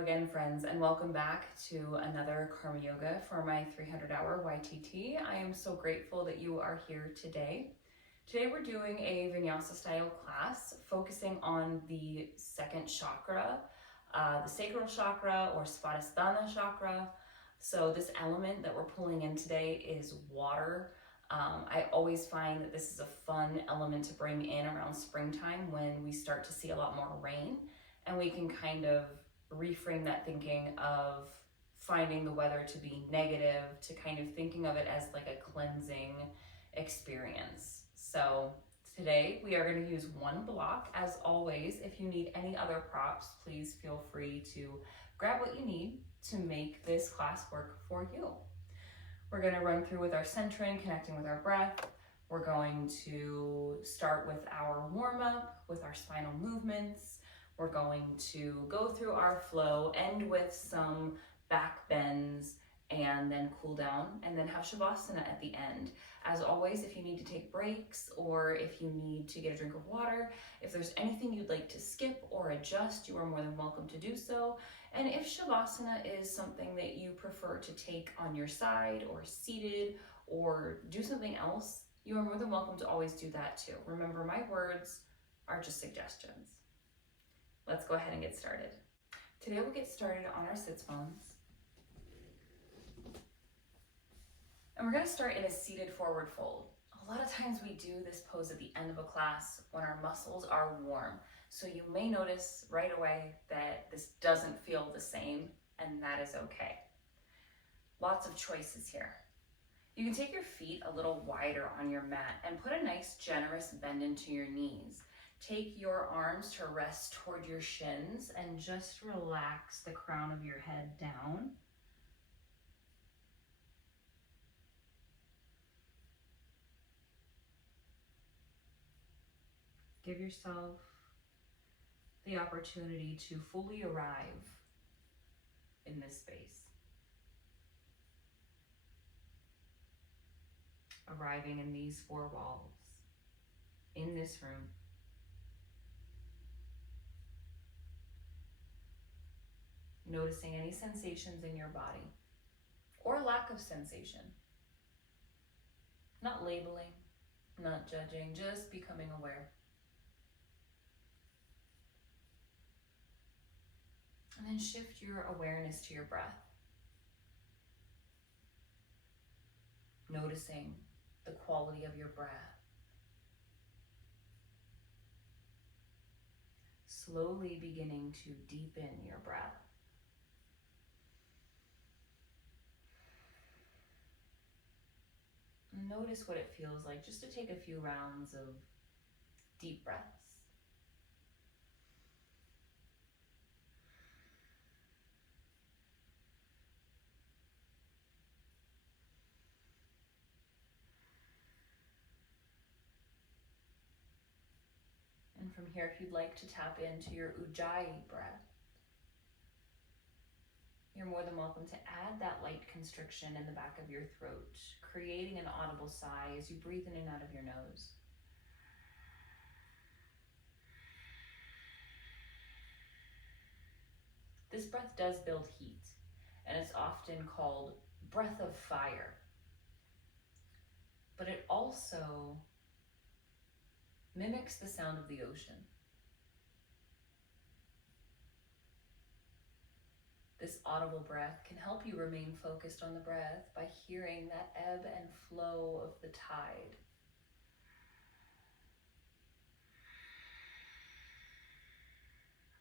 again, friends, and welcome back to another Karma Yoga for my 300-hour YTT. I am so grateful that you are here today. Today we're doing a Vinyasa style class focusing on the second chakra, the sacral chakra or Svadhisthana chakra. So this element that we're pulling in today is water. I always find that this is a fun element to bring in around springtime when we start to see a lot more rain, and we can kind of reframe that thinking of finding the weather to be negative to kind of thinking of it as like a cleansing experience. So today we are going to use one block. As always, if you need any other props, please feel free to grab what you need to make this class work for you. We're going to run through with our centering, connecting with our breath. We're going to start with our warm-up, with our spinal movements. We're going to go through our flow, end with some back bends, and then cool down, and then have Shavasana at the end. As always, if you need to take breaks or if you need to get a drink of water, if there's anything you'd like to skip or adjust, you are more than welcome to do so. And if Shavasana is something that you prefer to take on your side or seated or do something else, you are more than welcome to always do that too. Remember, my words are just suggestions. Let's go ahead and get started. Today we'll get started on our sits bones. And we're going to start in a seated forward fold. A lot of times we do this pose at the end of a class when our muscles are warm. So you may notice right away that this doesn't feel the same, and that is okay. Lots of choices here. You can take your feet a little wider on your mat and put a nice generous bend into your knees. Take your arms to rest toward your shins and just relax the crown of your head down. Give yourself the opportunity to fully arrive in this space. Arriving in these four walls, in this room. Noticing any sensations in your body or lack of sensation. Not labeling, not judging, just becoming aware. And then shift your awareness to your breath. Noticing the quality of your breath. Slowly beginning to deepen your breath. Notice what it feels like just to take a few rounds of deep breaths. And from here, if you'd like to tap into your Ujjayi breath, you're more than welcome to add that light constriction in the back of your throat, creating an audible sigh as you breathe in and out of your nose. This breath does build heat, and it's often called breath of fire. But it also mimics the sound of the ocean. This audible breath can help you remain focused on the breath by hearing that ebb and flow of the tide.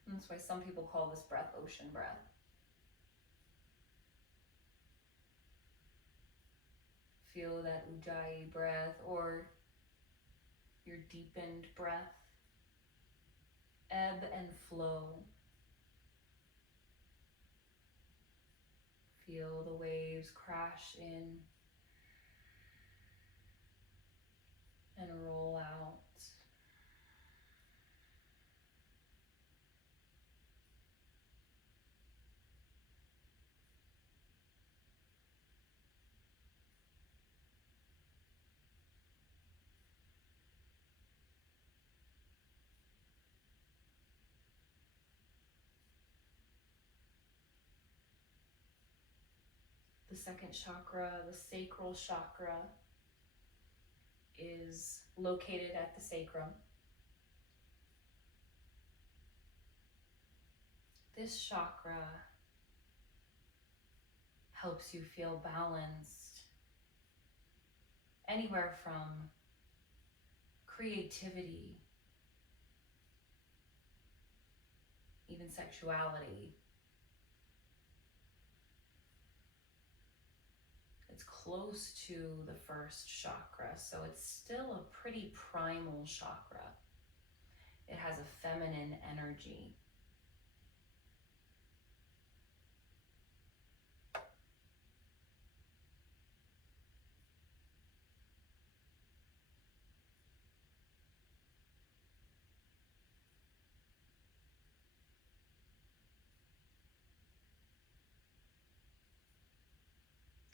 And that's why some people call this breath ocean breath. Feel that Ujjayi breath or your deepened breath ebb and flow. Feel the waves crash in and roll out. second chakra, the sacral chakra, is located at the sacrum. This chakra helps you feel balanced anywhere from creativity, even sexuality. It's close to the first chakra, so it's still a pretty primal chakra. It has a feminine energy.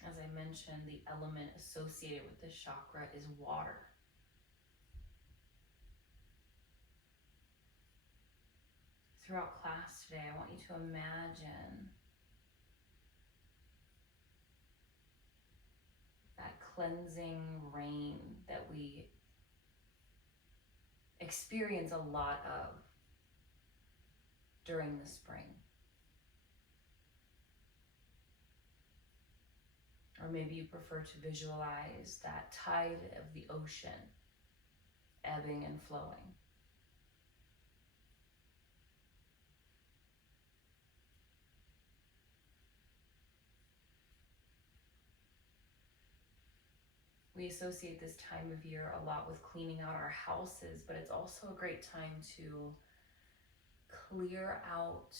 As I mentioned, the element associated with this chakra is water. Throughout class today, I want you to imagine that cleansing rain that we experience a lot of during the spring. Or maybe you prefer to visualize that tide of the ocean ebbing and flowing. We associate this time of year a lot with cleaning out our houses, but it's also a great time to clear out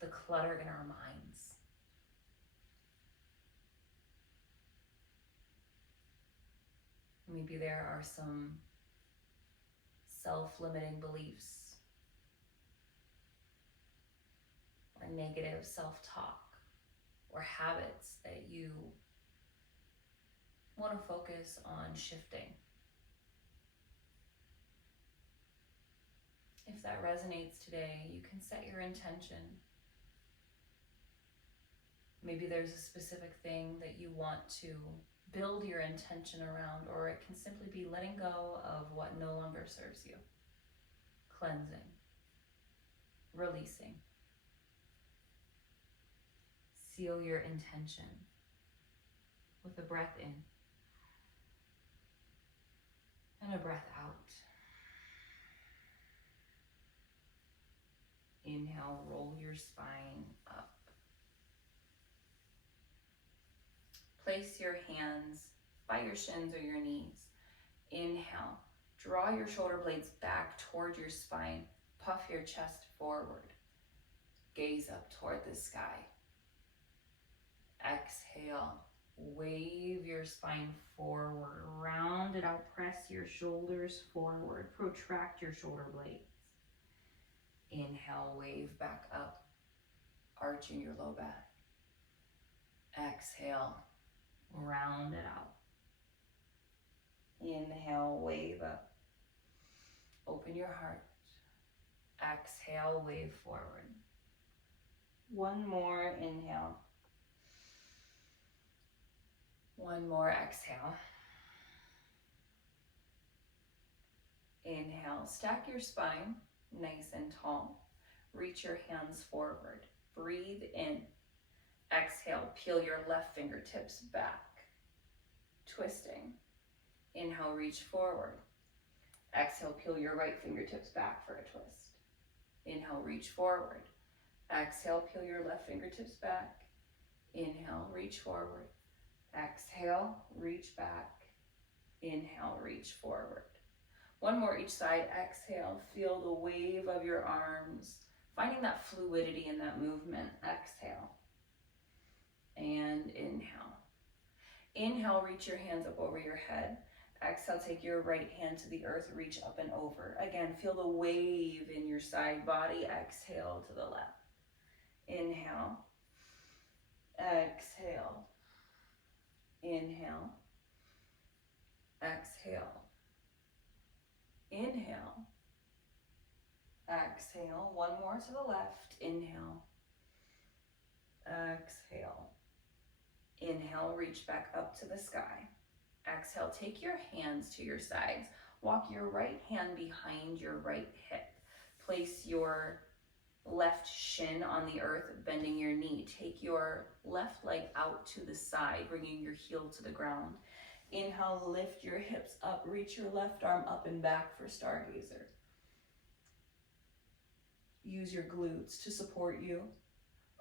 the clutter in our minds. Maybe there are some self-limiting beliefs or negative self-talk or habits that you want to focus on shifting. If that resonates today, you can set your intention. Maybe there's a specific thing that you want to build your intention around, or it can simply be letting go of what no longer serves you. Cleansing, releasing. Seal your intention with a breath in and a breath out. Inhale, roll your spine up. Place your hands by your shins or your knees. Inhale, draw your shoulder blades back toward your spine. Puff your chest forward. Gaze up toward the sky. Exhale, wave your spine forward. Round it out, press your shoulders forward. Protract your shoulder blades. Inhale, wave back up, arching your low back. Exhale, round it out. Inhale, wave up. Open your heart. Exhale, wave forward. One more inhale. One more exhale. Inhale, stack your spine nice and tall. Reach your hands forward. Breathe in. Exhale, peel your left fingertips back. Twisting. Inhale, reach forward. Exhale, peel your right fingertips back for a twist. Inhale, reach forward. Exhale, peel your left fingertips back. Inhale, reach forward. Exhale, reach back. Inhale, reach forward. One more each side. Exhale, feel the wave of your arms, finding that fluidity in that movement. Exhale. And inhale. Inhale, reach your hands up over your head. Exhale, take your right hand to the earth, reach up and over. Again, feel the wave in your side body. Exhale to the left. Inhale. Exhale. Inhale. Exhale. Inhale. Exhale. One more to the left. Inhale. Exhale. Inhale, reach back up to the sky. Exhale, take your hands to your sides. Walk your right hand behind your right hip. Place your left shin on the earth, bending your knee. Take your left leg out to the side, bringing your heel to the ground. Inhale, lift your hips up, reach your left arm up and back for stargazer. Use your glutes to support you.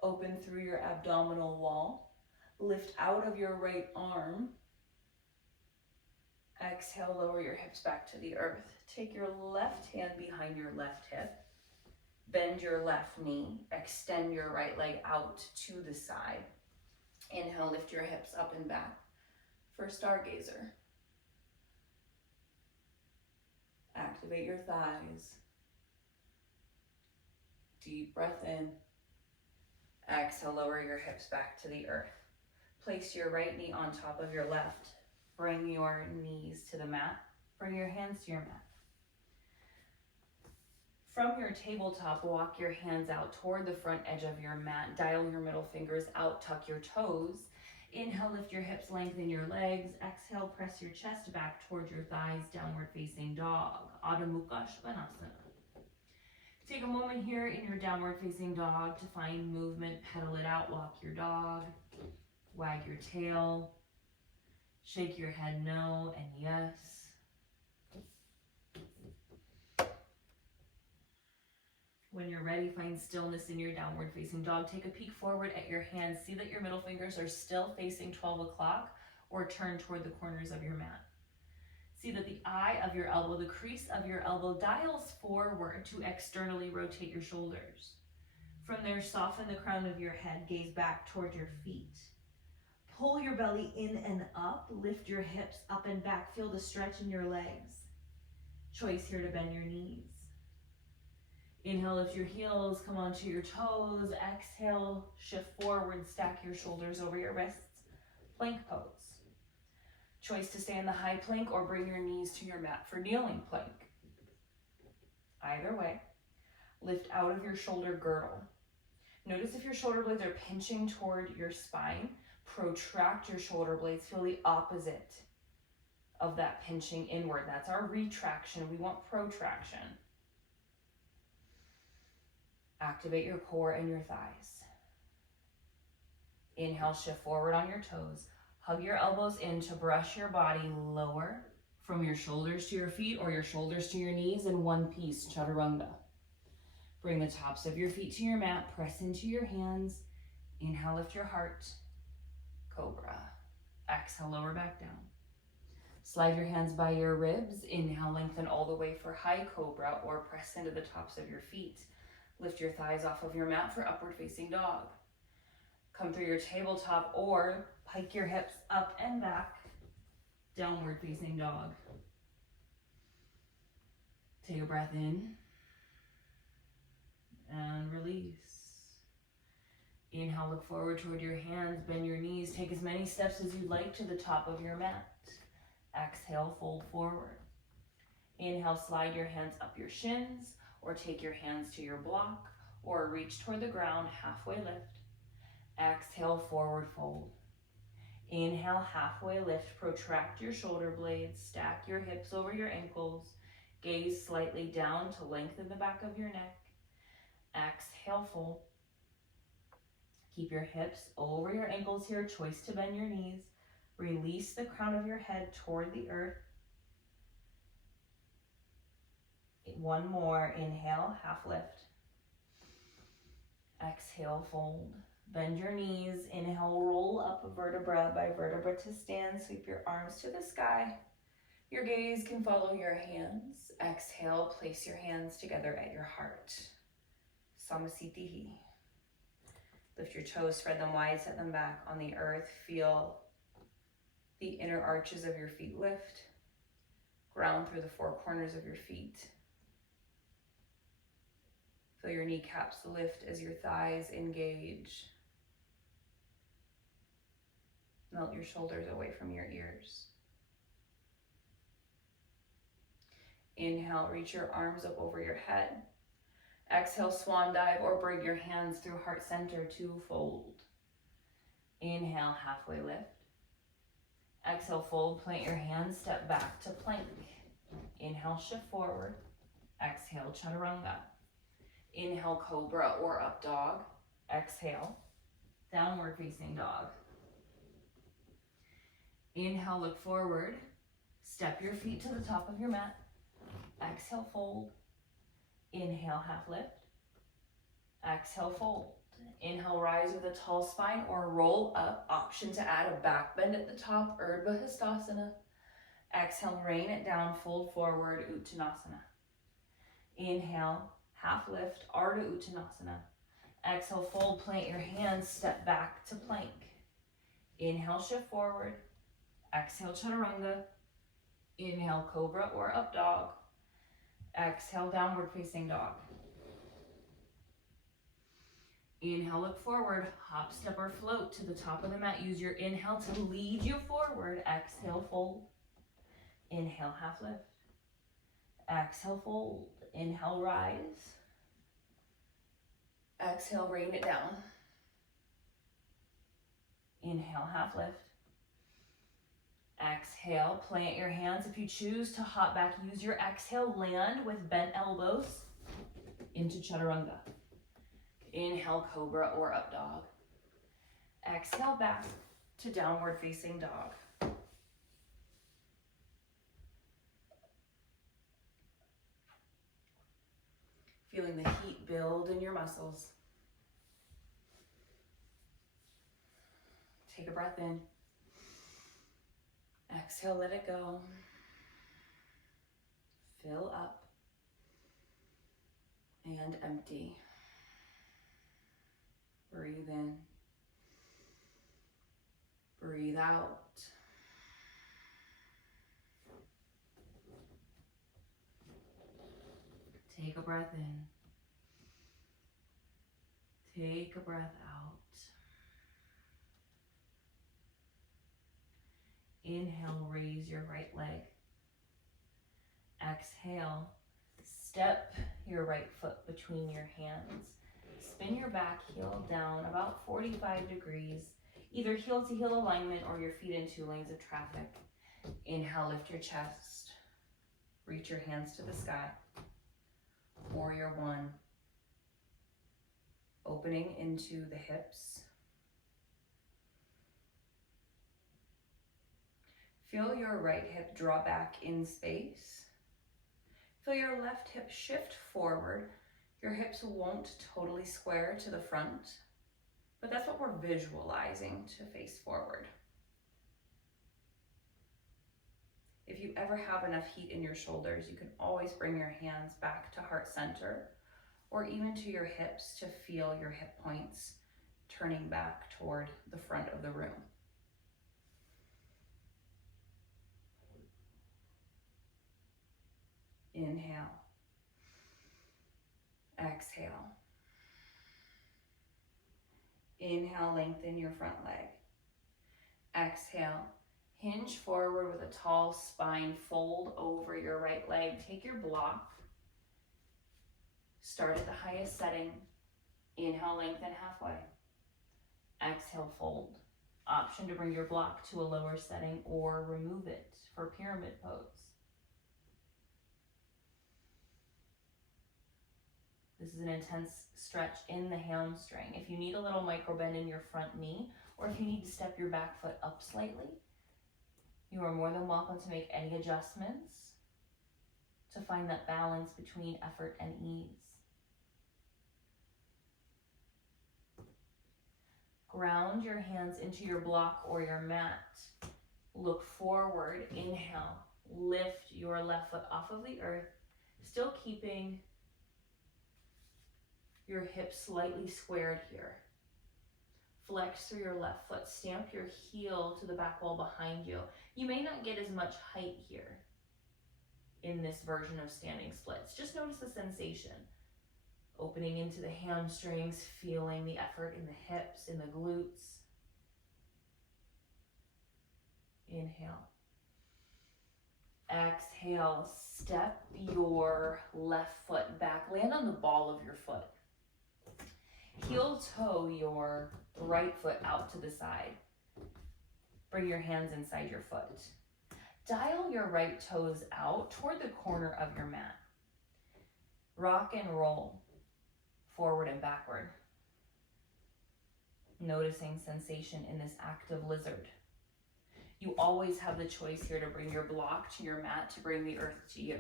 Open through your abdominal wall. Lift out of your right arm. Exhale, lower your hips back to the earth. Take your left hand behind your left hip. Bend your left knee. Extend your right leg out to the side. Inhale, lift your hips up and back for stargazer. Activate your thighs. Deep breath in. Exhale, lower your hips back to the earth. Place your right knee on top of your left. Bring your knees to the mat. Bring your hands to your mat. From your tabletop, walk your hands out toward the front edge of your mat. Dial your middle fingers out, tuck your toes. Inhale, lift your hips, lengthen your legs. Exhale, press your chest back toward your thighs, downward facing dog. Adho Mukha Svanasana. Take a moment here in your downward facing dog to find movement. Pedal it out, walk your dog. Wag your tail. Shake your head no and yes. When you're ready, find stillness in your downward facing dog. Take a peek forward at your hands. See that your middle fingers are still facing 12 o'clock or turn toward the corners of your mat. See that the eye of your elbow, the crease of your elbow, dials forward to externally rotate your shoulders. From there, soften the crown of your head, gaze back toward your feet. Pull your belly in and up, lift your hips up and back, feel the stretch in your legs. Choice here to bend your knees. Inhale, lift your heels, come onto your toes. Exhale, shift forward, stack your shoulders over your wrists. Plank pose. Choice to stay in the high plank or bring your knees to your mat for kneeling plank. Either way, lift out of your shoulder girdle. Notice if your shoulder blades are pinching toward your spine. Protract your shoulder blades. Feel the opposite of that pinching inward. That's our retraction. We want protraction. Activate your core and your thighs. Inhale, shift forward on your toes. Hug your elbows in to brush your body lower from your shoulders to your feet or your shoulders to your knees in one piece, chaturanga. Bring the tops of your feet to your mat. Press into your hands. Inhale, lift your heart. Cobra. Exhale, lower back down. Slide your hands by your ribs. Inhale, lengthen all the way for high cobra or press into the tops of your feet. Lift your thighs off of your mat for upward facing dog. Come through your tabletop or pike your hips up and back, downward facing dog. Take a breath in and release. Inhale, look forward toward your hands, bend your knees, take as many steps as you'd like to the top of your mat. Exhale, fold forward. Inhale, slide your hands up your shins or take your hands to your block or reach toward the ground, halfway lift. Exhale, forward fold. Inhale, halfway lift, protract your shoulder blades, stack your hips over your ankles, gaze slightly down to lengthen the back of your neck. Exhale, fold. Keep your hips over your ankles here, choice to bend your knees. Release the crown of your head toward the earth. One more, inhale, half lift. Exhale, fold. Bend your knees, inhale, roll up vertebra by vertebra to stand. Sweep your arms to the sky. Your gaze can follow your hands. Exhale, place your hands together at your heart. Samasitihi. Lift your toes, spread them wide, set them back on the earth. Feel the inner arches of your feet lift. Ground through the four corners of your feet. Feel your kneecaps lift as your thighs engage. Melt your shoulders away from your ears. Inhale, reach your arms up over your head. Exhale, swan dive or bring your hands through heart center to fold. Inhale, halfway lift. Exhale, fold, plant your hands, step back to plank. Inhale, shift forward. Exhale, chaturanga. Inhale, cobra or up dog. Exhale, downward facing dog. Inhale, look forward. Step your feet to the top of your mat. Exhale, fold. Inhale, half lift. Exhale, fold. Inhale, rise with a tall spine or roll up. Option to add a back bend at the top, Urdhva Hastasana. Exhale, rain it down, fold forward, Uttanasana. Inhale, half lift, Ardha Uttanasana. Exhale, fold, plant your hands, step back to plank. Inhale, shift forward. Exhale, chaturanga. Inhale, cobra or up dog. Exhale, downward facing dog. Inhale, look forward, hop, step, or float to the top of the mat. Use your inhale to lead you forward. Exhale, fold. Inhale, half lift. Exhale, fold. Inhale, rise. Exhale, rain it down. Inhale, half lift. Exhale, plant your hands. If you choose to hop back, use your exhale, land with bent elbows into chaturanga. Inhale, cobra or up dog. Exhale, back to downward facing dog. Feeling the heat build in your muscles. Take a breath in. Exhale, let it go. Fill up and empty. Breathe in. Breathe out. Take a breath in. Take a breath out. Inhale, raise your right leg. Exhale, step your right foot between your hands. Spin your back heel down about 45 degrees, either heel to heel alignment or your feet in 2 lanes of traffic. Inhale, lift your chest. Reach your hands to the sky. Warrior one. Opening into the hips. Feel your right hip draw back in space. Feel your left hip shift forward. Your hips won't totally square to the front, but that's what we're visualizing to face forward. If you ever have enough heat in your shoulders, you can always bring your hands back to heart center or even to your hips to feel your hip points turning back toward the front of the room. Inhale. Exhale. Inhale, lengthen your front leg. Exhale, hinge forward with a tall spine, fold over your right leg. Take your block. Start at the highest setting. Inhale, lengthen halfway. Exhale, fold. Option to bring your block to a lower setting or remove it for pyramid pose. This is an intense stretch in the hamstring. If you need a little micro bend in your front knee, or if you need to step your back foot up slightly, you are more than welcome to make any adjustments to find that balance between effort and ease. Ground your hands into your block or your mat. Look forward, inhale, lift your left foot off of the earth, still keeping your hips slightly squared here. Flex through your left foot, stamp your heel to the back wall behind you. You may not get as much height here in this version of standing splits. Just notice the sensation. Opening into the hamstrings, feeling the effort in the hips, in the glutes. Inhale. Exhale, step your left foot back. Land on the ball of your foot. Heel toe your right foot out to the side. Bring your hands inside your foot. Dial your right toes out toward the corner of your mat. Rock and roll forward and backward. Noticing sensation in this active lizard. You always have the choice here to bring your block to your mat, to bring the earth to you.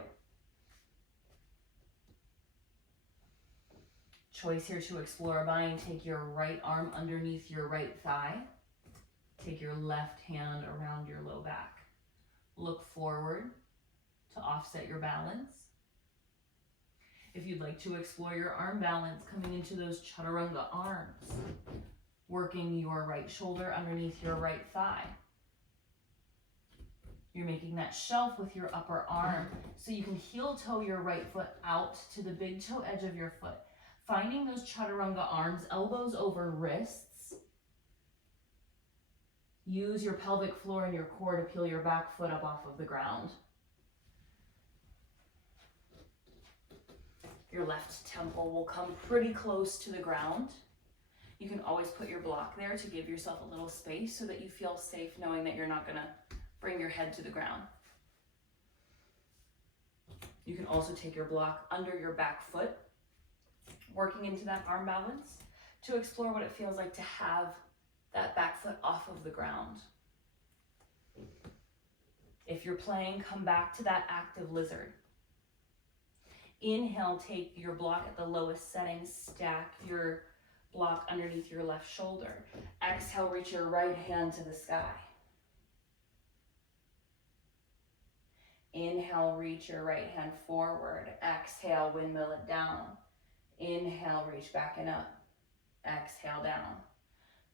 Choice here to explore a bind. Take your right arm underneath your right thigh. Take your left hand around your low back. Look forward to offset your balance. If you'd like to explore your arm balance, coming into those chaturanga arms, working your right shoulder underneath your right thigh. You're making that shelf with your upper arm so you can heel toe your right foot out to the big toe edge of your foot. Finding those chaturanga arms, elbows over wrists. Use your pelvic floor and your core to peel your back foot up off of the ground. Your left temple will come pretty close to the ground. You can always put your block there to give yourself a little space so that you feel safe knowing that you're not gonna bring your head to the ground. You can also take your block under your back foot, working into that arm balance to explore what it feels like to have that back foot off of the ground. If you're playing, come back to that active lizard. Inhale, take your block at the lowest setting, stack your block underneath your left shoulder. Exhale, reach your right hand to the sky. Inhale, reach your right hand forward. Exhale, windmill it down. Inhale, reach back and up. Exhale, down.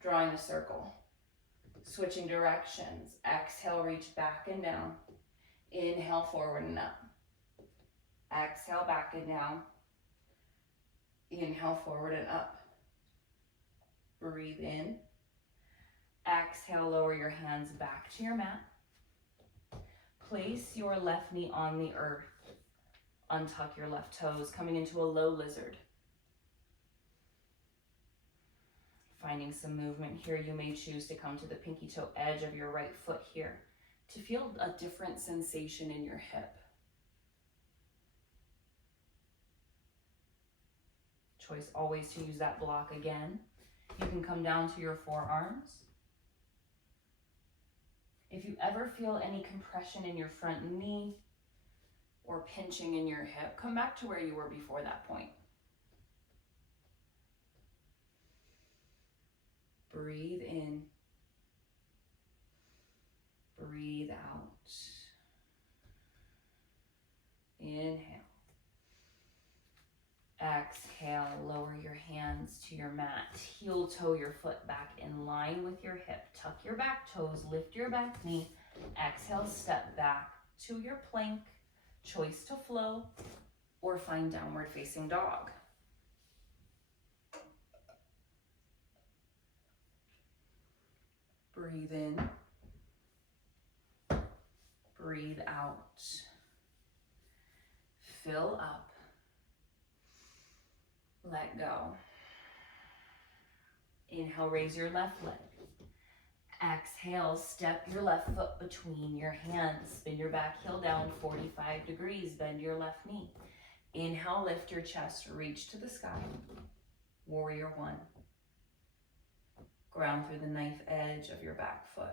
Drawing a circle. Switching directions. Exhale, reach back and down. Inhale, forward and up. Exhale, back and down. Inhale, forward and up. Breathe in. Exhale, lower your hands back to your mat. Place your left knee on the earth. Untuck your left toes, coming into a low lizard. Finding some movement here, you may choose to come to the pinky toe edge of your right foot here to feel a different sensation in your hip. Choice always to use that block again. You can come down to your forearms. If you ever feel any compression in your front knee or pinching in your hip, come back to where you were before that point. Breathe in. Breathe out. Inhale. Exhale, lower your hands to your mat. Heel toe your foot back in line with your hip. Tuck your back toes, lift your back knee. Exhale, step back to your plank. Choice to flow or find downward facing dog. Breathe in. Breathe out. Fill up. Let go. Inhale, raise your left leg. Exhale, step your left foot between your hands. Spin your back heel down 45 degrees. Bend your left knee. Inhale, lift your chest, reach to the sky. Warrior one. Ground through the knife edge of your back foot.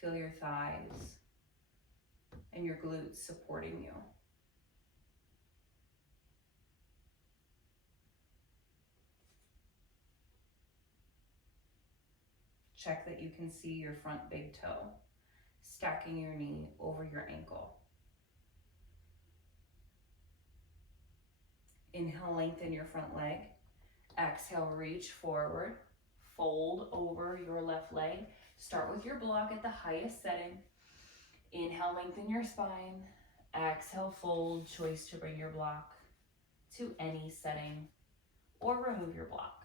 Feel your thighs and your glutes supporting you. Check that you can see your front big toe, stacking your knee over your ankle. Inhale, lengthen your front leg. Exhale, reach forward, fold over your left leg. Start with your block at the highest setting. Inhale, lengthen your spine. Exhale, fold. Choice to bring your block to any setting or remove your block.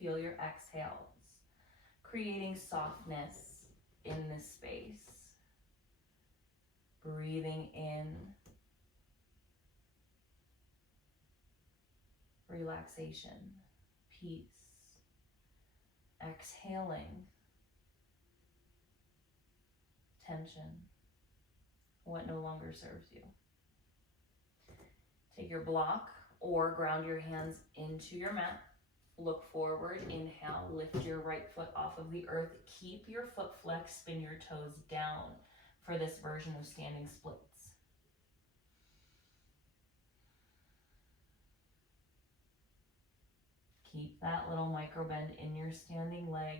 Feel your exhales, creating softness in this space. Breathing in relaxation, peace. Exhaling tension, what no longer serves you. Take your block or ground your hands into your mat. Look forward, inhale, lift your right foot off of the earth. Keep your foot flexed, spin your toes down for this version of standing splits. Keep that little micro bend in your standing leg.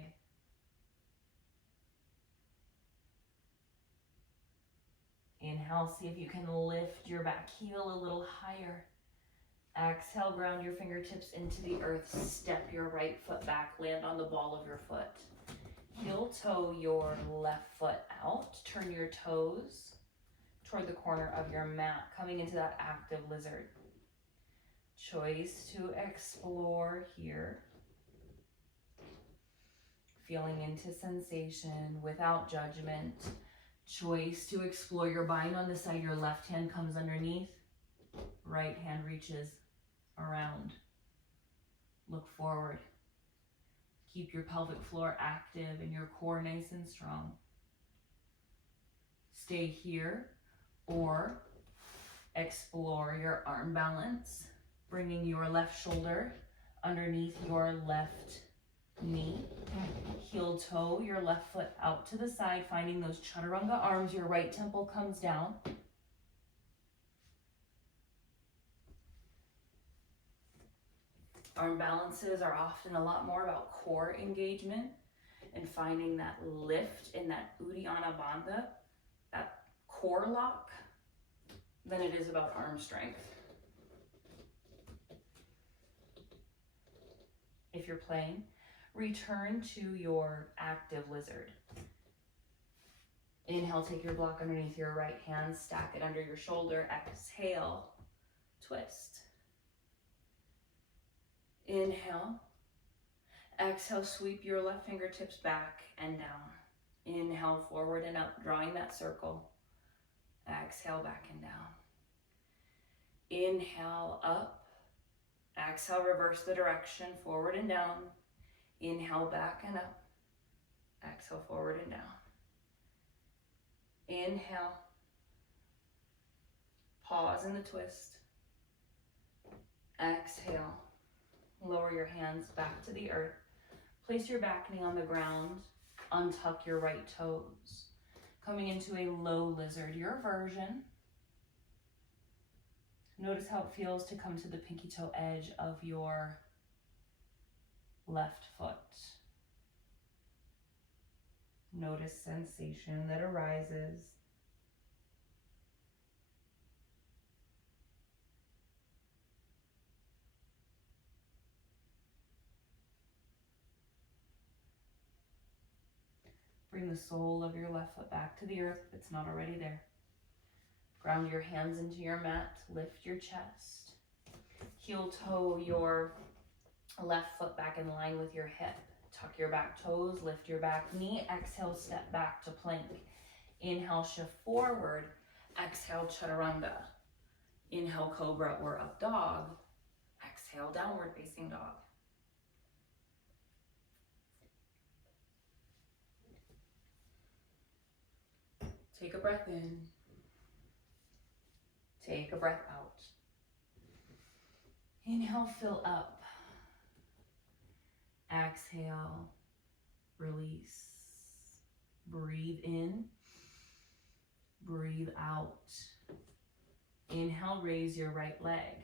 Inhale, see if you can lift your back heel a little higher. Exhale, ground your fingertips into the earth. Step your right foot back, land on the ball of your foot. Heel toe your left foot out. Turn your toes toward the corner of your mat, coming into that active lizard. Choice to explore here. Feeling into sensation without judgment. Choice to explore your bind on the side. Your left hand comes underneath. Right hand reaches around. Look forward. Keep your pelvic floor active and your core nice and strong. Stay here or explore your arm balance, bringing your left shoulder underneath your left knee. Heel toe your left foot out to the side, finding those chaturanga arms. Your right temple comes down. Arm balances are often a lot more about core engagement and finding that lift in that Uddiyana Bandha, that core lock, than it is about arm strength. If you're playing, return to your active lizard. Inhale, take your block underneath your right hand, stack it under your shoulder. Exhale, twist. Inhale. Exhale, sweep your left fingertips back and down. Inhale, forward and up, drawing that circle. Exhale, back and down. Inhale, up. Exhale, reverse the direction, forward and down. Inhale, back and up. Exhale, forward and down. Inhale. Pause in the twist. Exhale. Lower your hands back to the earth. Place your back knee on the ground. Untuck your right toes. Coming into a low lizard, your version. Notice how it feels to come to the pinky toe edge of your left foot. Notice sensation that arises. Bring the sole of your left foot back to the earth if it's not already there. Ground your hands into your mat, lift your chest. Heel toe your left foot back in line with your hip. Tuck your back toes, lift your back knee. Exhale, step back to plank. Inhale, shift forward. Exhale, chaturanga. Inhale, cobra or up dog. Exhale, downward facing dog. Take a breath in. Take a breath out. Inhale, fill up. Exhale, release. Breathe in. Breathe out. Inhale, raise your right leg.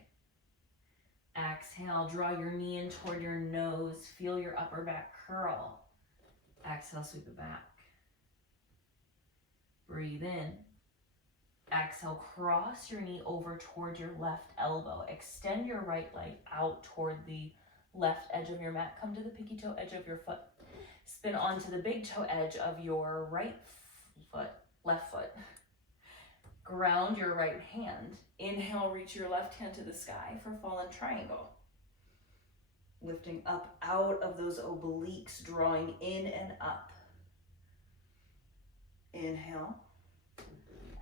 Exhale, draw your knee in toward your nose. Feel your upper back curl. Exhale, sweep it back. Breathe in. Exhale, cross your knee over toward your left elbow. Extend your right leg out toward the left edge of your mat. Come to the pinky toe edge of your foot. Spin onto the big toe edge of your right foot, left foot. Ground your right hand. Inhale, reach your left hand to the sky for fallen triangle. Lifting up out of those obliques, drawing in and up. Inhale.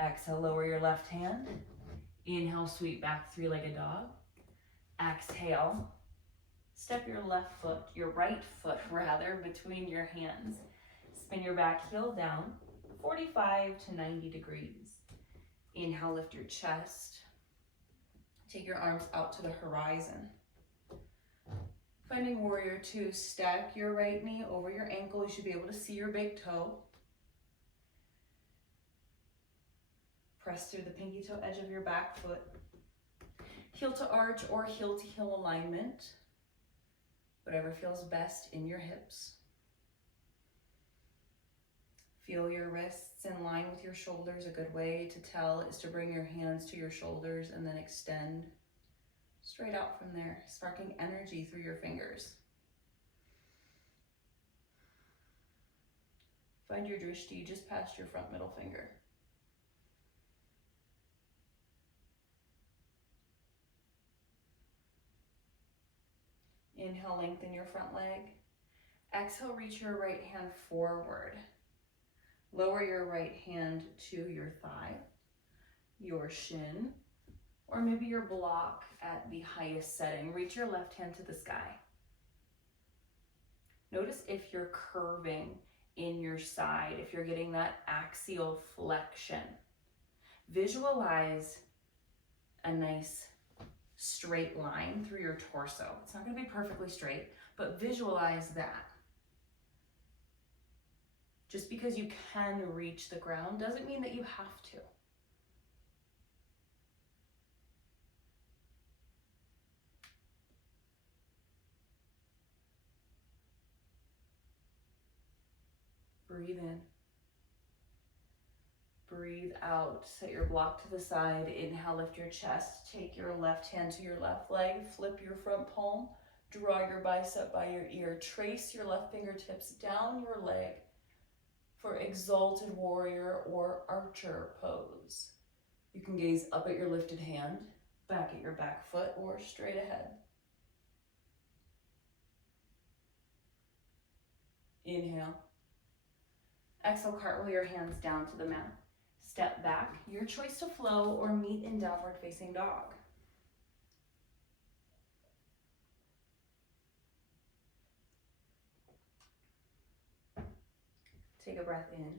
Exhale, lower your left hand. Inhale, sweep back, three-legged dog. Exhale, step your right foot rather, between your hands. Spin your back heel down, 45 to 90 degrees. Inhale, lift your chest. Take your arms out to the horizon. Finding warrior two, stack your right knee over your ankle. You should be able to see your big toe. Press through the pinky toe edge of your back foot. Heel to arch or heel to heel alignment. Whatever feels best in your hips. Feel your wrists in line with your shoulders. A good way to tell is to bring your hands to your shoulders and then extend straight out from there, sparking energy through your fingers. Find your drishti just past your front middle finger. Inhale, lengthen your front leg. Exhale, reach your right hand forward. Lower your right hand to your thigh, your shin, or maybe your block at the highest setting. Reach your left hand to the sky. Notice if you're curving in your side, if you're getting that axial flexion. Visualize a nice straight line through your torso. It's not going to be perfectly straight, but visualize that. Just because you can reach the ground doesn't mean that you have to. Breathe in. Breathe out. Set your block to the side. Inhale, lift your chest. Take your left hand to your left leg. Flip your front palm. Draw your bicep by your ear. Trace your left fingertips down your leg for exalted warrior or archer pose. You can gaze up at your lifted hand, back at your back foot, or straight ahead. Inhale. Exhale, cartwheel your hands down to the mat. Step back, your choice to flow or meet in downward facing dog. Take a breath in.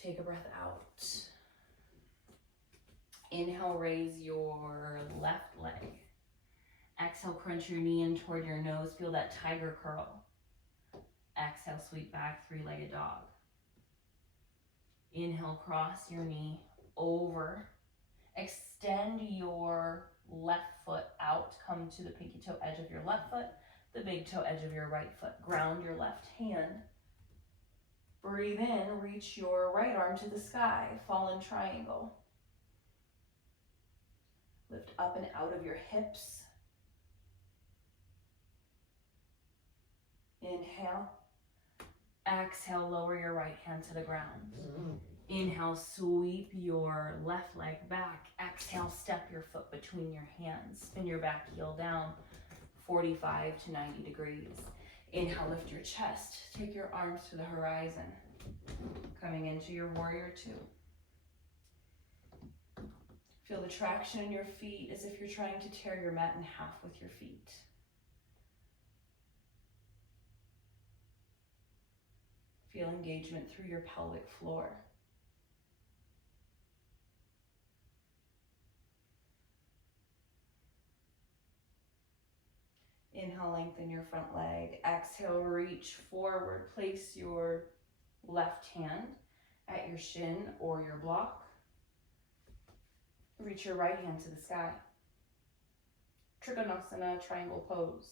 Take a breath out. Inhale, raise your left leg. Exhale, crunch your knee in toward your nose. Feel that tiger curl. Exhale, sweep back, three-legged dog. Inhale, cross your knee over. Extend your left foot out. Come to the pinky toe edge of your left foot, the big toe edge of your right foot. Ground your left hand. Breathe in, reach your right arm to the sky, fallen triangle. Lift up and out of your hips. Inhale. Exhale, lower your right hand to the ground. Inhale, sweep your left leg back. Exhale, step your foot between your hands. Spin your back heel down, 45 to 90 degrees. Inhale, lift your chest. Take your arms to the horizon. Coming into your warrior two. Feel the traction in your feet as if you're trying to tear your mat in half with your feet. Feel engagement through your pelvic floor. Inhale, lengthen your front leg. Exhale, reach forward. Place your left hand at your shin or your block. Reach your right hand to the sky. Trikonasana, triangle pose.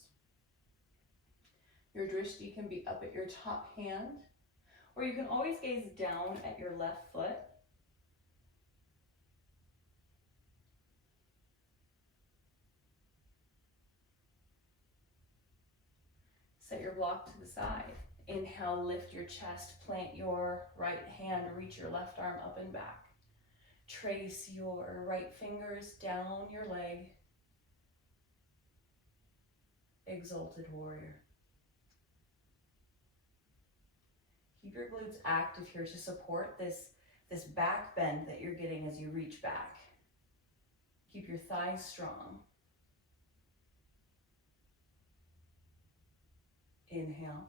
Your drishti can be up at your top hand, or you can always gaze down at your left foot. Set your block to the side. Inhale, lift your chest, plant your right hand, reach your left arm up and back. Trace your right fingers down your leg. Exalted warrior. Keep your glutes active here to support this back bend that you're getting as you reach back. Keep your thighs strong. Inhale.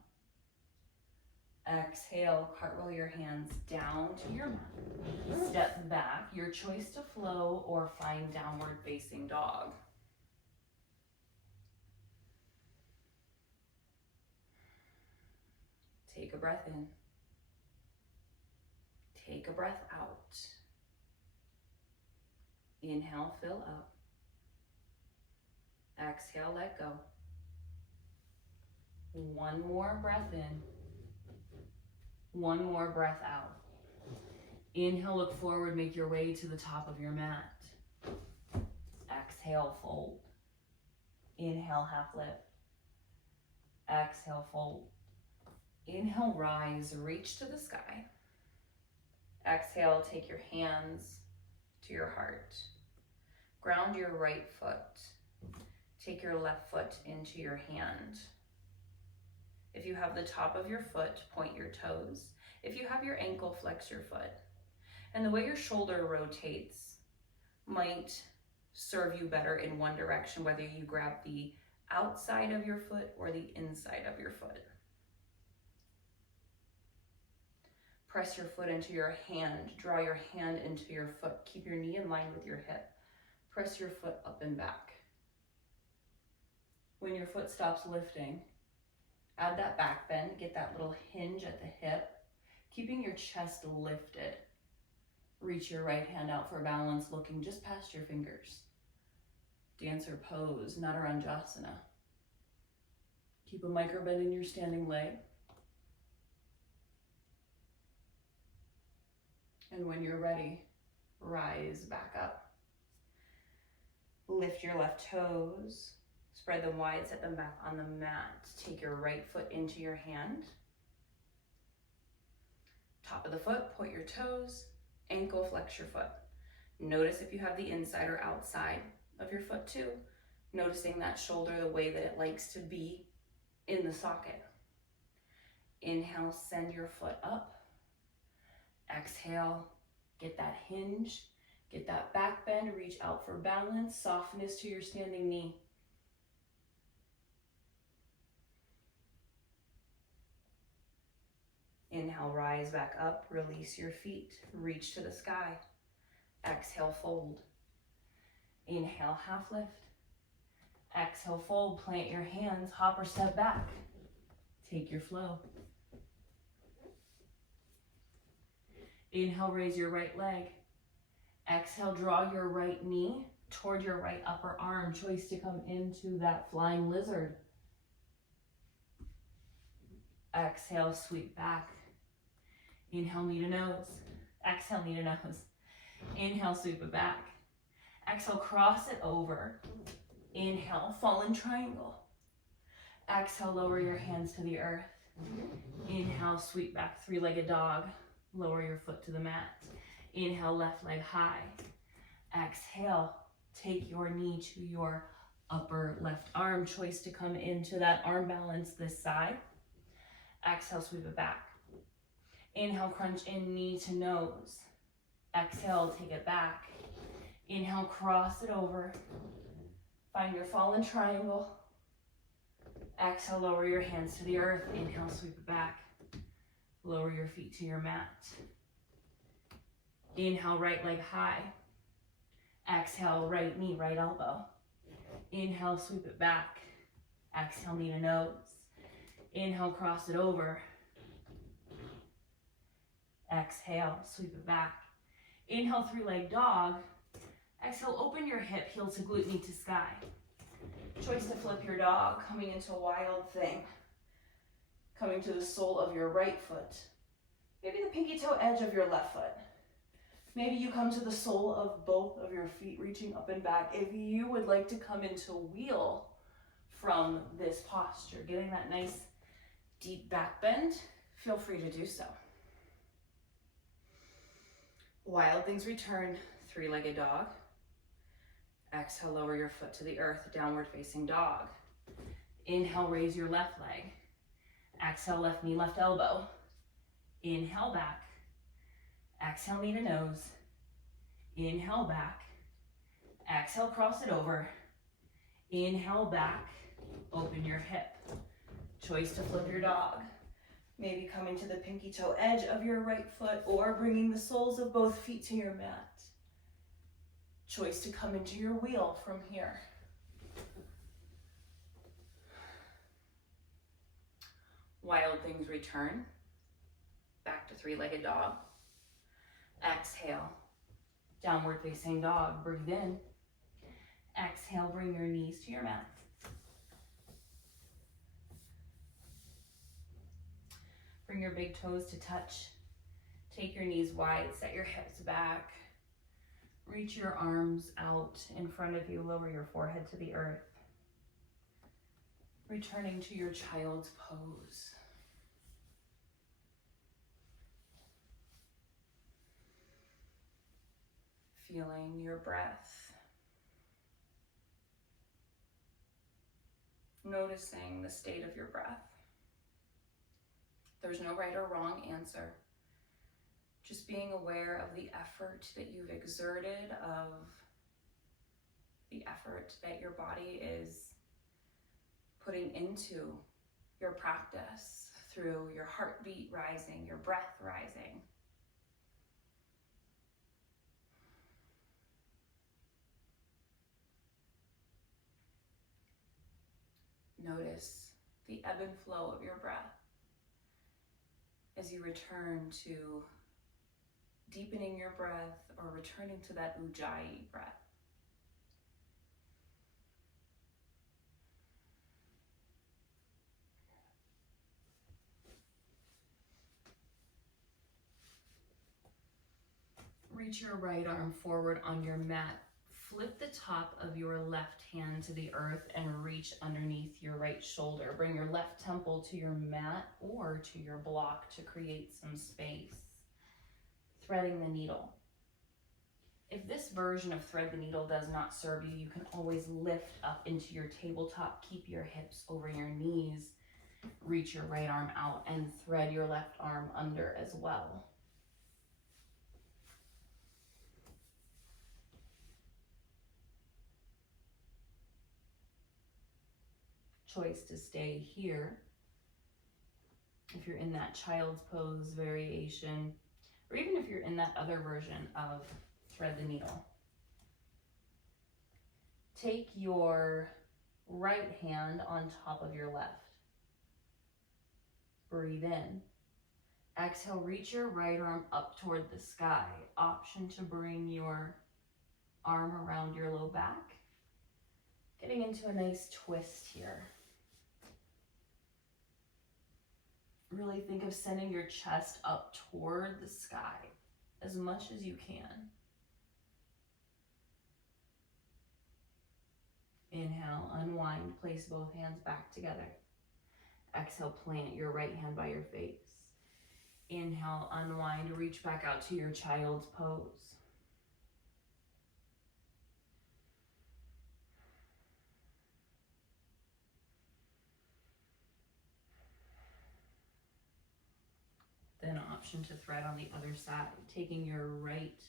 Exhale, cartwheel your hands down to your mat. Step back, your choice to flow or find downward facing dog. Take a breath in. Take a breath out. Inhale, fill up. Exhale, let go. One more breath in. One more breath out. Inhale, look forward, make your way to the top of your mat. Exhale, fold. Inhale, half lift. Exhale, fold. Inhale, rise, reach to the sky. Exhale, take your hands to your heart. Ground your right foot. Take your left foot into your hand. If you have the top of your foot, point your toes. If you have your ankle, flex your foot. And the way your shoulder rotates might serve you better in one direction, whether you grab the outside of your foot or the inside of your foot. Press your foot into your hand. Draw your hand into your foot. Keep your knee in line with your hip. Press your foot up and back. When your foot stops lifting, add that back bend. Get that little hinge at the hip, keeping your chest lifted. Reach your right hand out for balance, looking just past your fingers. Dancer pose, Nadaranjasana. Keep a micro bend in your standing leg. And when you're ready, rise back up. Lift your left toes. Spread them wide, set them back on the mat. Take your right foot into your hand. Top of the foot, point your toes. Ankle, flex your foot. Notice if you have the inside or outside of your foot too. Noticing that shoulder the way that it likes to be in the socket. Inhale, send your foot up. Exhale, get that hinge, get that back bend, reach out for balance, softness to your standing knee. Inhale, rise back up, release your feet, reach to the sky. Exhale, fold. Inhale, half lift. Exhale, fold, plant your hands, hop or step back. Take your flow. Inhale, raise your right leg. Exhale, draw your right knee toward your right upper arm. Choice to come into that flying lizard. Exhale, sweep back. Inhale, knee to nose. Exhale, knee to nose. Inhale, sweep it back. Exhale, cross it over. Inhale, fallen triangle. Exhale, lower your hands to the earth. Inhale, sweep back, three-legged dog. Lower your foot to the mat. Inhale, left leg high. Exhale, take your knee to your upper left arm. Choice to come into that arm balance this side. Exhale, sweep it back. Inhale, crunch in, knee to nose. Exhale, take it back. Inhale, cross it over. Find your fallen triangle. Exhale, lower your hands to the earth. Inhale, sweep it back. Lower your feet to your mat. Inhale, right leg high. Exhale, right knee, right elbow. Inhale, sweep it back. Exhale, knee to nose. Inhale, cross it over. Exhale, sweep it back. Inhale, three-leg dog. Exhale, open your hip, heel to glute, knee to sky. Choice to flip your dog, coming into wild thing. Coming to the sole of your right foot. Maybe the pinky toe edge of your left foot. Maybe you come to the sole of both of your feet, reaching up and back. If you would like to come into wheel from this posture, getting that nice deep back bend, feel free to do so. Wild things return, three-legged dog. Exhale, lower your foot to the earth, downward facing dog. Inhale, raise your left leg. Exhale, left knee, left elbow. Inhale back. Exhale, knee to nose. Inhale back. Exhale, cross it over. Inhale back. Open your hip. Choice to flip your dog. Maybe coming to the pinky toe edge of your right foot or bringing the soles of both feet to your mat. Choice to come into your wheel from here. Wild things return. Back to three-legged dog. Exhale. Downward facing dog. Breathe in. Exhale, bring your knees to your mat. Bring your big toes to touch. Take your knees wide, set your hips back. Reach your arms out in front of you, lower your forehead to the earth. Returning to your child's pose. Feeling your breath. Noticing the state of your breath. There's no right or wrong answer. Just being aware of the effort that you've exerted, of the effort that your body is putting into your practice through your heartbeat rising, your breath rising. Notice the ebb and flow of your breath as you return to deepening your breath or returning to that ujjayi breath. Reach your right arm forward on your mat. Flip the top of your left hand to the earth and reach underneath your right shoulder. Bring your left temple to your mat or to your block to create some space. Threading the needle. If this version of thread the needle does not serve you, you can always lift up into your tabletop. Keep your hips over your knees. Reach your right arm out and thread your left arm under as well. Choice to stay here. If you're in that child's pose variation, or even if you're in that other version of thread the needle. Take your right hand on top of your left. Breathe in. Exhale, reach your right arm up toward the sky. Option to bring your arm around your low back. Getting into a nice twist here. Really think of sending your chest up toward the sky as much as you can. Inhale, unwind, place both hands back together. Exhale, plant your right hand by your face. Inhale, unwind, reach back out to your child's pose. Then option to thread on the other side, taking your right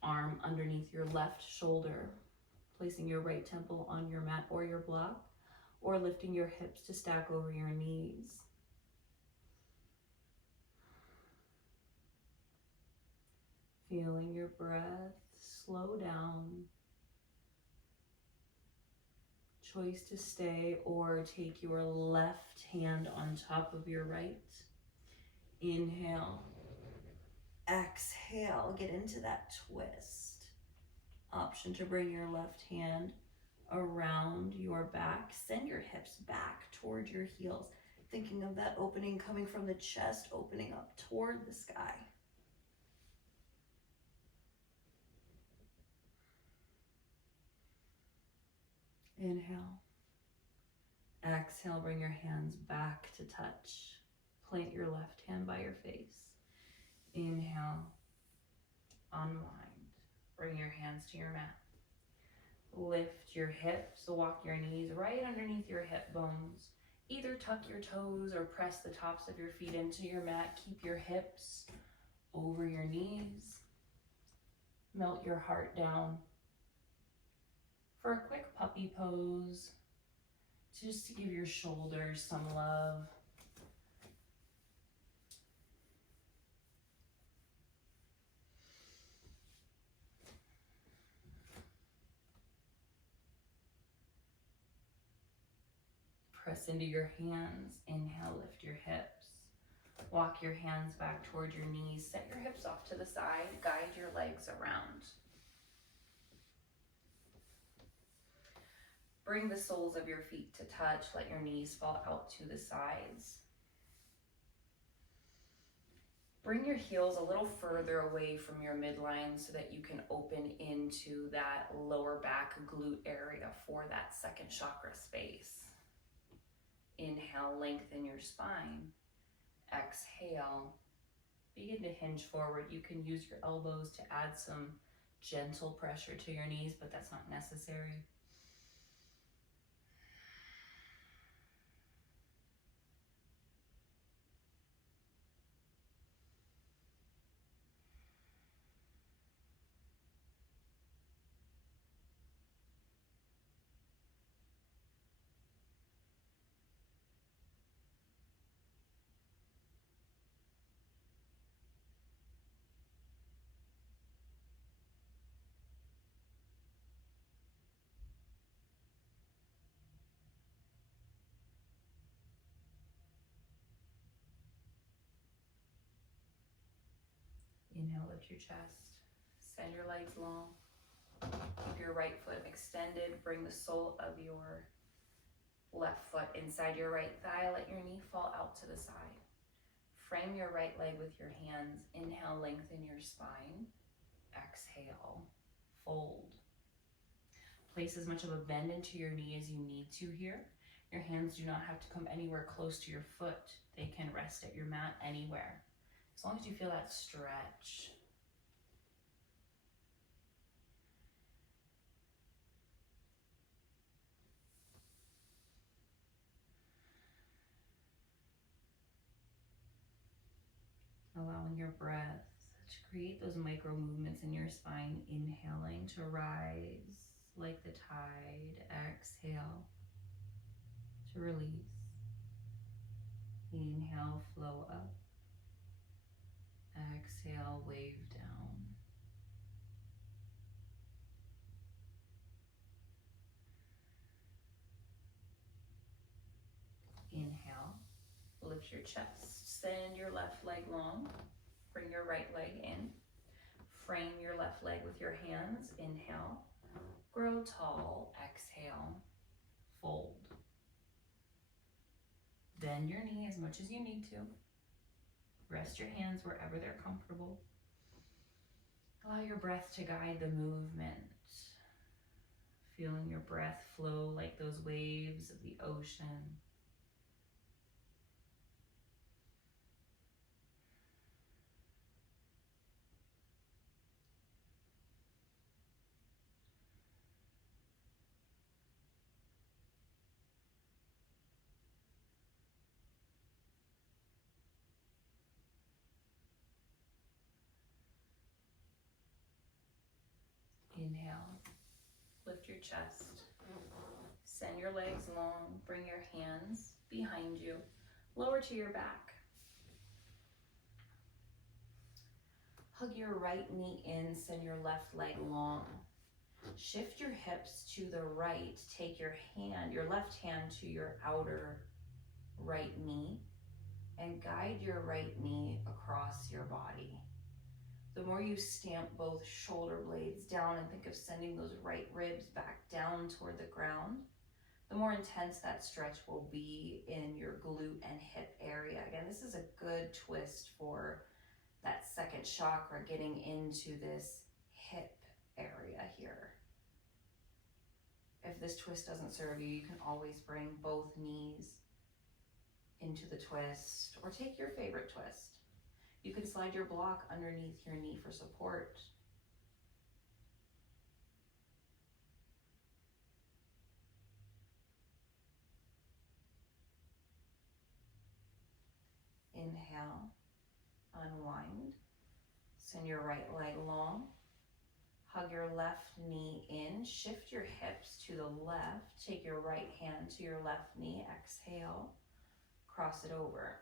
arm underneath your left shoulder, placing your right temple on your mat or your block, or lifting your hips to stack over your knees. Feeling your breath slow down. Choice to stay or take your left hand on top of your right. Inhale. Exhale, get into that twist. Option to bring your left hand around your back. Send your hips back toward your heels. Thinking of that opening coming from the chest, opening up toward the sky. Inhale. Exhale, bring your hands back to touch. Plant your left hand by your face. Inhale. Unwind. Bring your hands to your mat. Lift your hips, walk your knees right underneath your hip bones. Either tuck your toes or press the tops of your feet into your mat. Keep your hips over your knees. Melt your heart down for a quick puppy pose, just to give your shoulders some love. Press into your hands. Inhale, lift your hips. Walk your hands back toward your knees. Set your hips off to the side. Guide your legs around. Bring the soles of your feet to touch. Let your knees fall out to the sides. Bring your heels a little further away from your midline so that you can open into that lower back glute area for that second chakra space. Inhale, lengthen your spine. Exhale, begin to hinge forward. You can use your elbows to add some gentle pressure to your knees, but that's not necessary. Inhale, lift your chest. Send your legs long. Keep your right foot extended. Bring the sole of your left foot inside your right thigh. Let your knee fall out to the side. Frame your right leg with your hands. Inhale, lengthen your spine. Exhale, fold. Place as much of a bend into your knee as you need to here. Your hands do not have to come anywhere close to your foot. They can rest at your mat anywhere, as long as you feel that stretch. Allowing your breath to create those micro movements in your spine. Inhaling to rise like the tide. Exhale to release. Inhale, flow up. Exhale, wave down. Inhale, lift your chest. Send your left leg long. Bring your right leg in. Frame your left leg with your hands. Inhale, grow tall. Exhale, fold. Bend your knee as much as you need to. Rest your hands wherever they're comfortable. Allow your breath to guide the movement. Feeling your breath flow like those waves of the ocean. Inhale, lift your chest. Send your legs long. Bring your hands behind you. Lower to your back. Hug your right knee in. Send your left leg long. Shift your hips to the right. Take your left hand to your outer right knee and guide your right knee across your body. The more you stamp both shoulder blades down and think of sending those right ribs back down toward the ground, the more intense that stretch will be in your glute and hip area. Again, this is a good twist for that second chakra, getting into this hip area here. If this twist doesn't serve you, you can always bring both knees into the twist or take your favorite twist. You can slide your block underneath your knee for support. Inhale, unwind. Send your right leg long. Hug your left knee in. Shift your hips to the left. Take your right hand to your left knee. Exhale. Cross it over.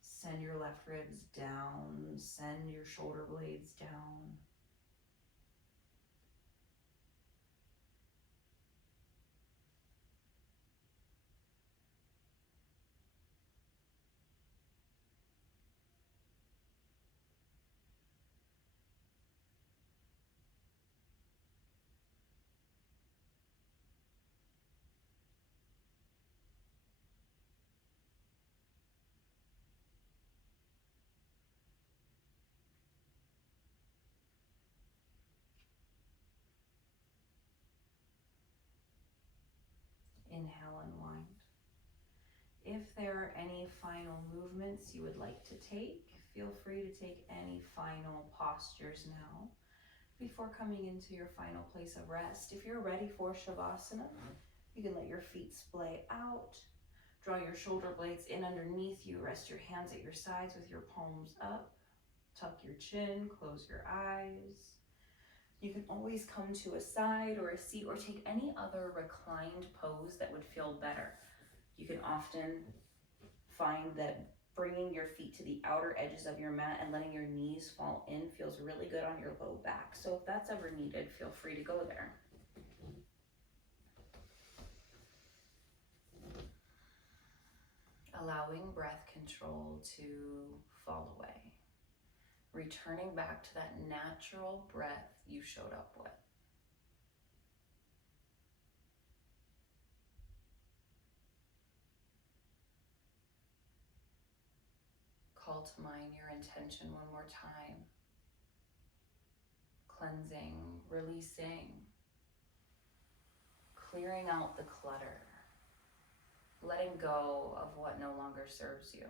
Send your left ribs down. Send your shoulder blades down. Inhale, unwind. If there are any final movements you would like to take, feel free to take any final postures now before coming into your final place of rest. If you're ready for Shavasana, you can let your feet splay out. Draw your shoulder blades in underneath you. Rest your hands at your sides with your palms up. Tuck your chin, close your eyes. You can always come to a side or a seat or take any other reclined pose that would feel better. You can often find that bringing your feet to the outer edges of your mat and letting your knees fall in feels really good on your low back. So if that's ever needed, feel free to go there. Allowing breath control to fall away. Returning back to that natural breath you showed up with. Call to mind your intention one more time. Cleansing, releasing, clearing out the clutter, letting go of what no longer serves you.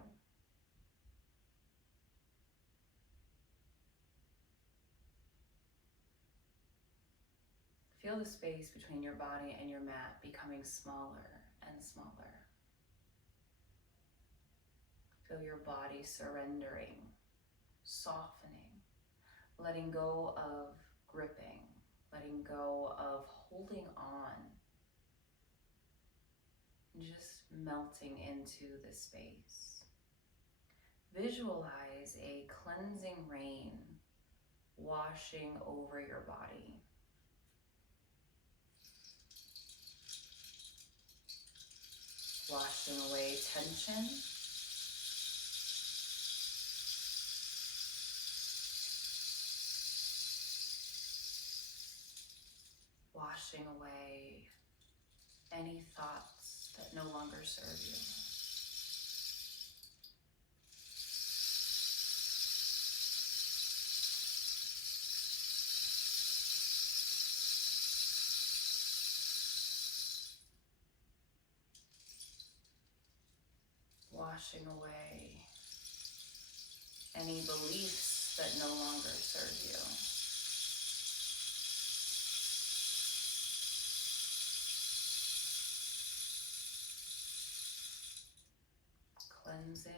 Feel the space between your body and your mat becoming smaller and smaller. Feel your body surrendering, softening, letting go of gripping, letting go of holding on, and just melting into the space. Visualize a cleansing rain washing over your body. Washing away tension. Washing away any thoughts that no longer serve you. Washing away any beliefs that no longer serve you. Cleansing.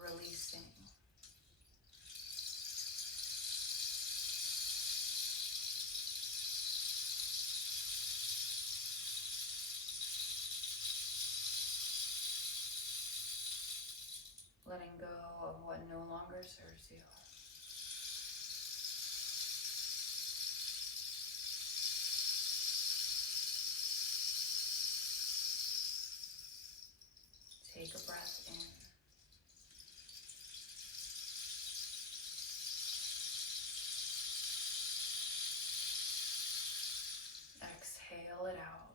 Releasing. Letting go of what no longer serves you. Take a breath in. Exhale it out.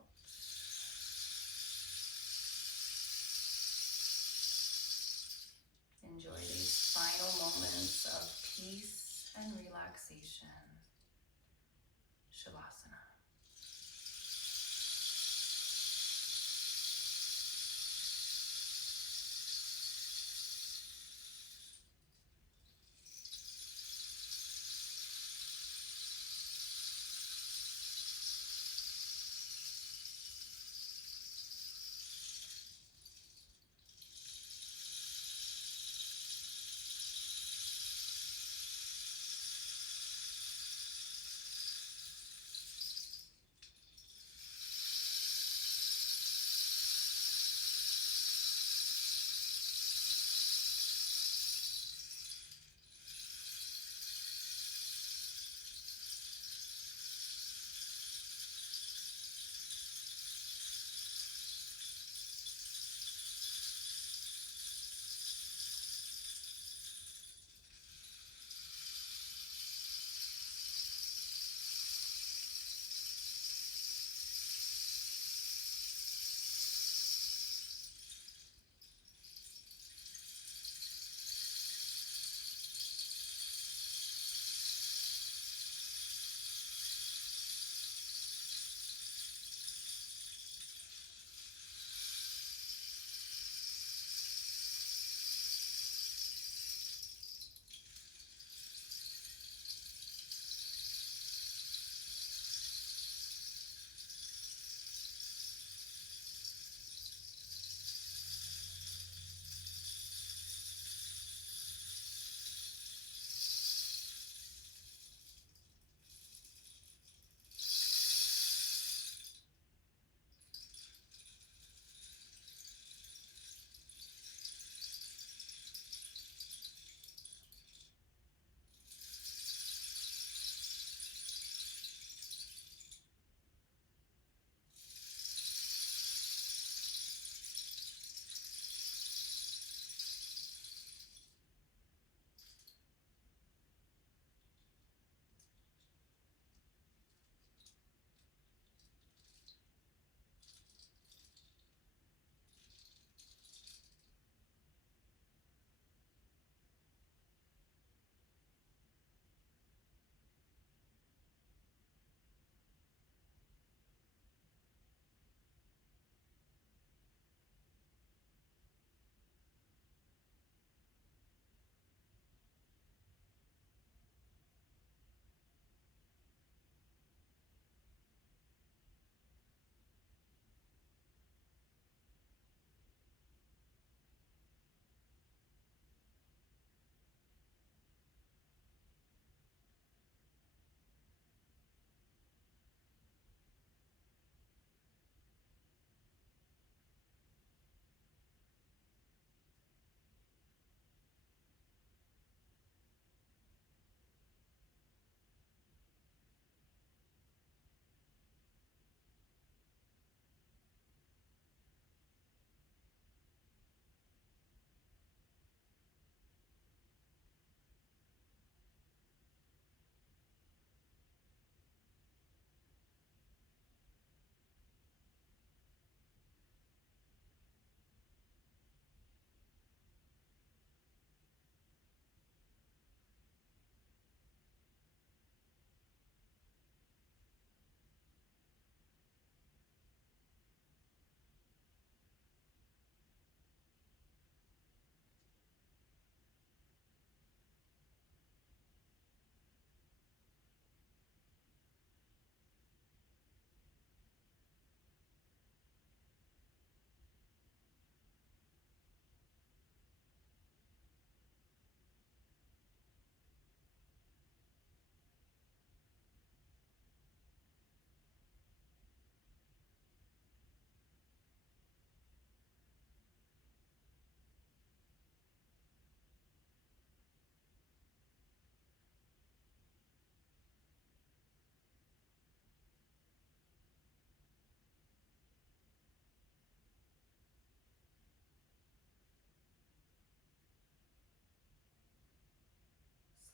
Enjoy these final moments of peace and relaxation. Shavasana.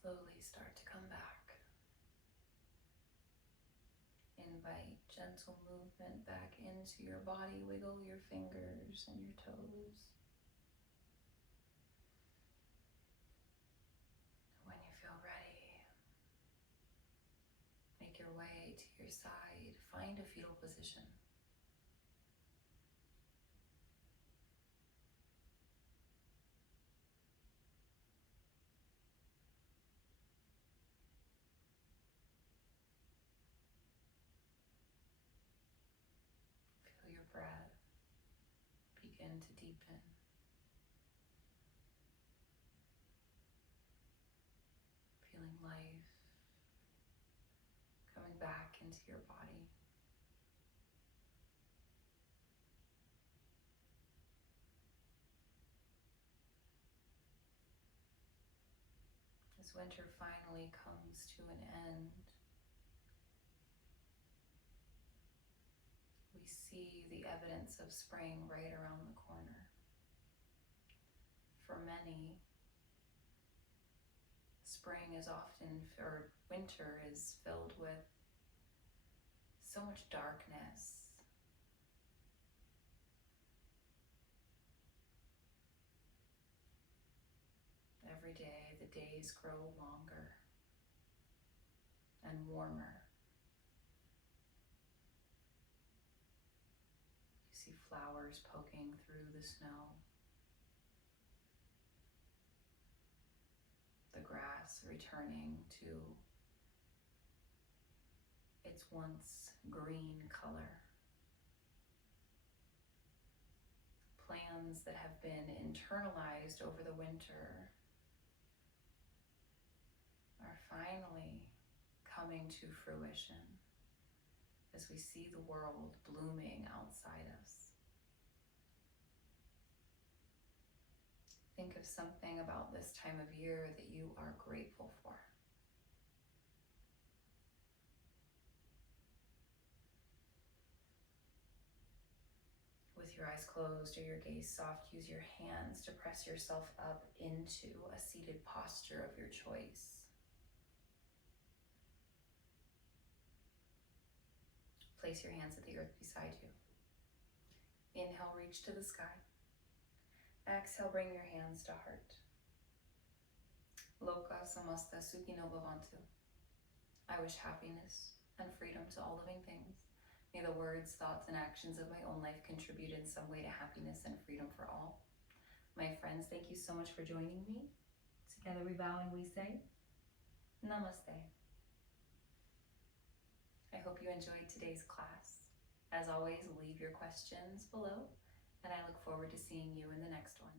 Slowly start to come back. Invite gentle movement back into your body. Wiggle your fingers and your toes. When you feel ready, make your way to your side. Find a fetal position. Feel your breath begin to deepen. Feeling life coming back into your body. As winter finally comes to an end, we see the evidence of spring right around the corner. For many, spring is often, or winter is filled with so much darkness. Every day, the days grow longer and warmer. You see flowers poking through the snow. The grass returning to its once green color. Plans that have been internalized over the winter are finally coming to fruition as we see the world blooming outside us. Think of something about this time of year that you are grateful for. With your eyes closed or your gaze soft, use your hands to press yourself up into a seated posture of your choice. Place your hands at the earth beside you. Inhale, reach to the sky. Exhale, bring your hands to heart. Loka samasta sukhino bhavantu. I wish happiness and freedom to all living things. May the words, thoughts, and actions of my own life contribute in some way to happiness and freedom for all. My friends, thank you so much for joining me. Together we bow and we say, Namaste. I hope you enjoyed today's class. As always, leave your questions below, and I look forward to seeing you in the next one.